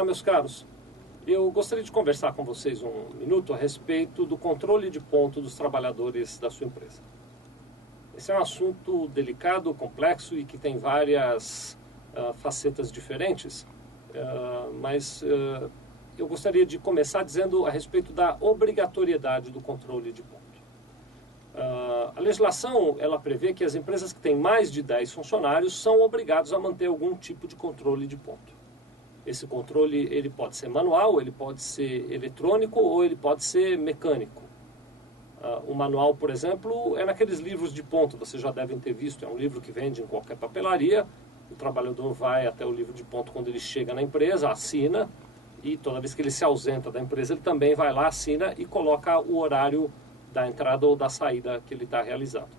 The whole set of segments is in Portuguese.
Olá, meus caros. Eu gostaria de conversar com vocês um minuto a respeito do controle de ponto dos trabalhadores da sua empresa. Esse é um assunto delicado, complexo e que tem várias facetas diferentes, mas eu gostaria de começar dizendo a respeito da obrigatoriedade do controle de ponto. A legislação ela prevê que as empresas que têm mais de 10 funcionários são obrigados a manter algum tipo de controle de ponto. Esse controle ele pode ser manual, ele pode ser eletrônico ou ele pode ser mecânico. O manual, por exemplo, é naqueles livros de ponto, vocês já devem ter visto, é um livro que vende em qualquer papelaria, o trabalhador vai até o livro de ponto quando ele chega na empresa, assina, e toda vez que ele se ausenta da empresa, ele também vai lá, assina e coloca o horário da entrada ou da saída que ele está realizando.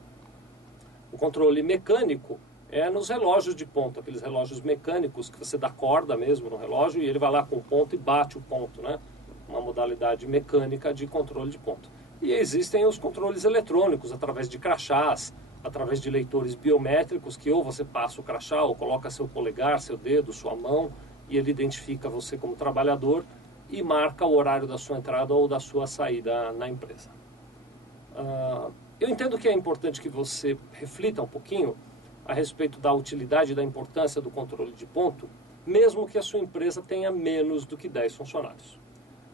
O controle mecânico é nos relógios de ponto, aqueles relógios mecânicos que você dá corda mesmo no relógio e ele vai lá com o ponto e bate o ponto, né? Uma modalidade mecânica de controle de ponto. E existem os controles eletrônicos, através de crachás, através de leitores biométricos, que ou você passa o crachá ou coloca seu polegar, seu dedo, sua mão, e ele identifica você como trabalhador e marca o horário da sua entrada ou da sua saída na empresa. Eu entendo que é importante que você reflita um pouquinho a respeito da utilidade e da importância do controle de ponto, mesmo que a sua empresa tenha menos do que 10 funcionários.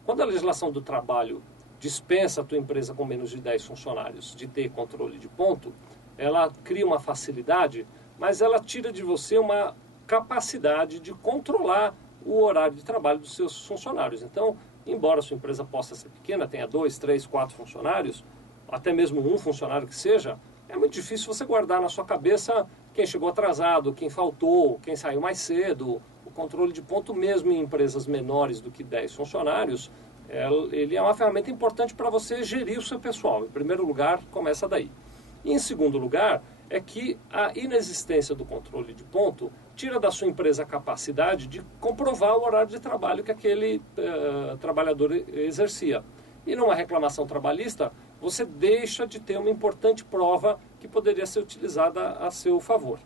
Quando a legislação do trabalho dispensa a tua empresa com menos de 10 funcionários de ter controle de ponto, ela cria uma facilidade, mas ela tira de você uma capacidade de controlar o horário de trabalho dos seus funcionários. Então, embora a sua empresa possa ser pequena, tenha 2, 3, 4 funcionários, até mesmo um funcionário que seja, é muito difícil você guardar na sua cabeça quem chegou atrasado, quem faltou, quem saiu mais cedo. O controle de ponto, mesmo em empresas menores do que 10 funcionários, ele é uma ferramenta importante para você gerir o seu pessoal. Em primeiro lugar, começa daí. E em segundo lugar, é que a inexistência do controle de ponto tira da sua empresa a capacidade de comprovar o horário de trabalho que aquele trabalhador exercia. E numa reclamação trabalhista, você deixa de ter uma importante prova que poderia ser utilizada a seu favor.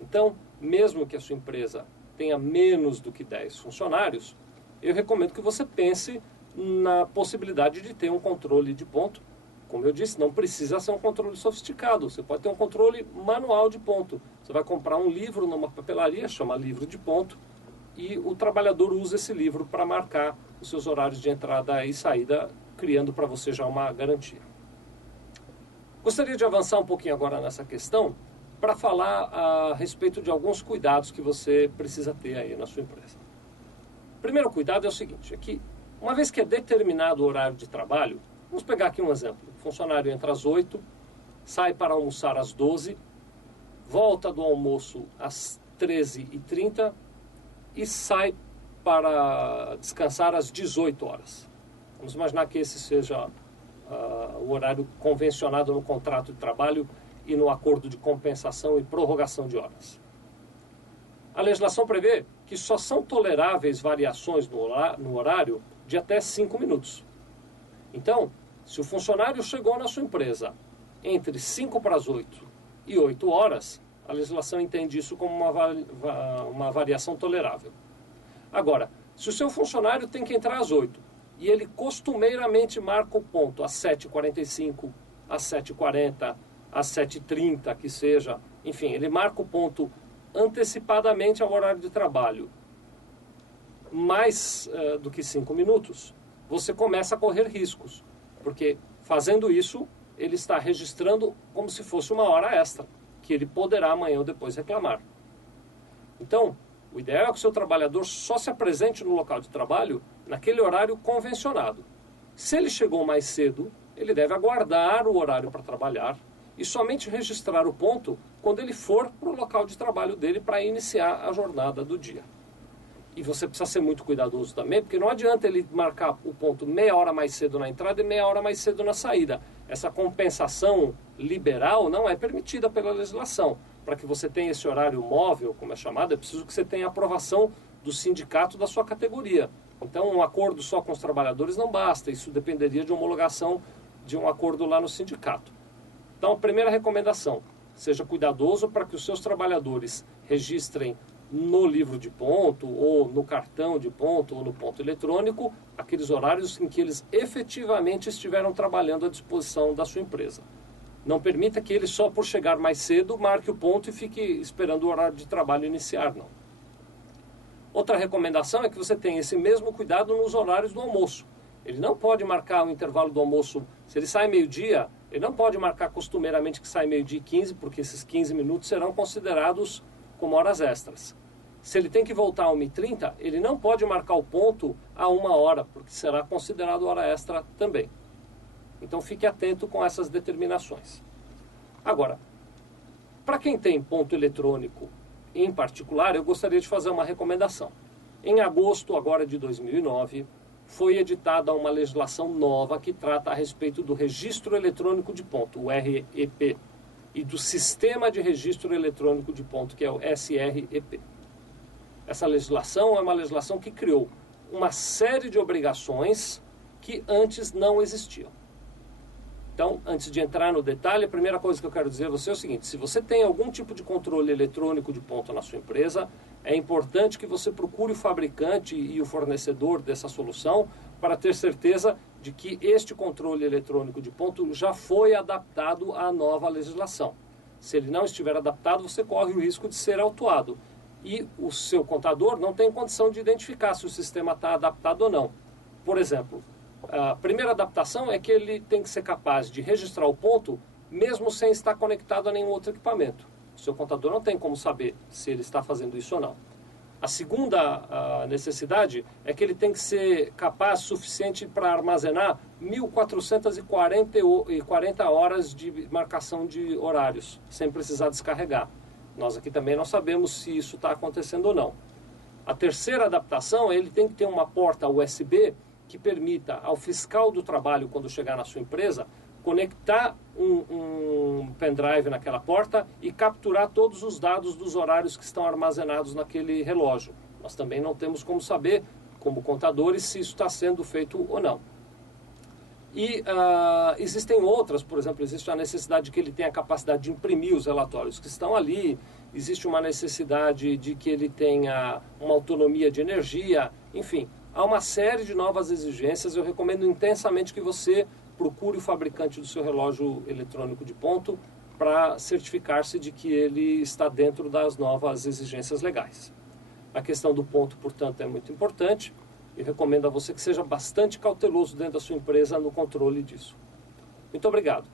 Então, mesmo que a sua empresa tenha menos do que 10 funcionários, eu recomendo que você pense na possibilidade de ter um controle de ponto. Como eu disse, não precisa ser um controle sofisticado, você pode ter um controle manual de ponto. Você vai comprar um livro numa papelaria, chama livro de ponto, e o trabalhador usa esse livro para marcar os seus horários de entrada e saída, criando para você já uma garantia. Gostaria de avançar um pouquinho agora nessa questão para falar a respeito de alguns cuidados que você precisa ter aí na sua empresa. O primeiro cuidado é o seguinte, é que uma vez que é determinado o horário de trabalho, vamos pegar aqui um exemplo, o funcionário entra às 8, sai para almoçar às 12, volta do almoço às 13h30 e sai para descansar às 18 horas. Vamos imaginar que esse seja o horário convencionado no contrato de trabalho e no acordo de compensação e prorrogação de horas. A legislação prevê que só são toleráveis variações no horário de até 5 minutos. Então, se o funcionário chegou na sua empresa entre 5 para as 8 e 8 horas, a legislação entende isso como uma variação tolerável. Agora, se o seu funcionário tem que entrar às 8 e ele costumeiramente marca o ponto às 7h45, às 7h40, às 7h30, que seja, enfim, ele marca o ponto antecipadamente ao horário de trabalho, mais do que 5 minutos, você começa a correr riscos, porque fazendo isso, ele está registrando como se fosse uma hora extra, que ele poderá amanhã ou depois reclamar. Então, o ideal é que o seu trabalhador só se apresente no local de trabalho naquele horário convencionado. Se ele chegou mais cedo, ele deve aguardar o horário para trabalhar e somente registrar o ponto quando ele for para o local de trabalho dele para iniciar a jornada do dia. E você precisa ser muito cuidadoso também, porque não adianta ele marcar o ponto meia hora mais cedo na entrada e meia hora mais cedo na saída. Essa compensação liberal não é permitida pela legislação. Para que você tenha esse horário móvel, como é chamado, é preciso que você tenha a aprovação do sindicato da sua categoria. Então, um acordo só com os trabalhadores não basta, isso dependeria de homologação de um acordo lá no sindicato. Então, a primeira recomendação, seja cuidadoso para que os seus trabalhadores registrem no livro de ponto, ou no cartão de ponto, ou no ponto eletrônico, aqueles horários em que eles efetivamente estiveram trabalhando à disposição da sua empresa. Não permita que ele, só por chegar mais cedo, marque o ponto e fique esperando o horário de trabalho iniciar, não. Outra recomendação é que você tenha esse mesmo cuidado nos horários do almoço. Ele não pode marcar o intervalo do almoço, se ele sai meio-dia, ele não pode marcar costumeiramente que sai meio-dia e 15, porque esses 15 minutos serão considerados como horas extras. Se ele tem que voltar a 1h30, ele não pode marcar o ponto a 1 hora, porque será considerado hora extra também. Então fique atento com essas determinações. Agora, para quem tem ponto eletrônico em particular, eu gostaria de fazer uma recomendação. Em agosto agora de 2009, foi editada uma legislação nova que trata a respeito do registro eletrônico de ponto, o REP, e do sistema de registro eletrônico de ponto, que é o SREP. Essa legislação é uma legislação que criou uma série de obrigações que antes não existiam. Então, antes de entrar no detalhe, a primeira coisa que eu quero dizer a você é o seguinte: se você tem algum tipo de controle eletrônico de ponto na sua empresa, é importante que você procure o fabricante e o fornecedor dessa solução para ter certeza de que este controle eletrônico de ponto já foi adaptado à nova legislação. Se ele não estiver adaptado, você corre o risco de ser autuado. E o seu contador não tem condição de identificar se o sistema está adaptado ou não. Por exemplo, a primeira adaptação é que ele tem que ser capaz de registrar o ponto mesmo sem estar conectado a nenhum outro equipamento. O seu contador não tem como saber se ele está fazendo isso ou não. A segunda necessidade é que ele tem que ser capaz suficiente para armazenar 1.440 horas de marcação de horários, sem precisar descarregar. Nós aqui também não sabemos se isso está acontecendo ou não. A terceira adaptação, ele tem que ter uma porta USB que permita ao fiscal do trabalho, quando chegar na sua empresa, conectar um pendrive naquela porta e capturar todos os dados dos horários que estão armazenados naquele relógio. Nós também não temos como saber, como contadores, se isso está sendo feito ou não. E existem outras, por exemplo, existe a necessidade de que ele tenha a capacidade de imprimir os relatórios que estão ali, existe uma necessidade de que ele tenha uma autonomia de energia, enfim, há uma série de novas exigências. Eu recomendo intensamente que você procure o fabricante do seu relógio eletrônico de ponto para certificar-se de que ele está dentro das novas exigências legais. A questão do ponto, portanto, é muito importante. E recomendo a você que seja bastante cauteloso dentro da sua empresa no controle disso. Muito obrigado.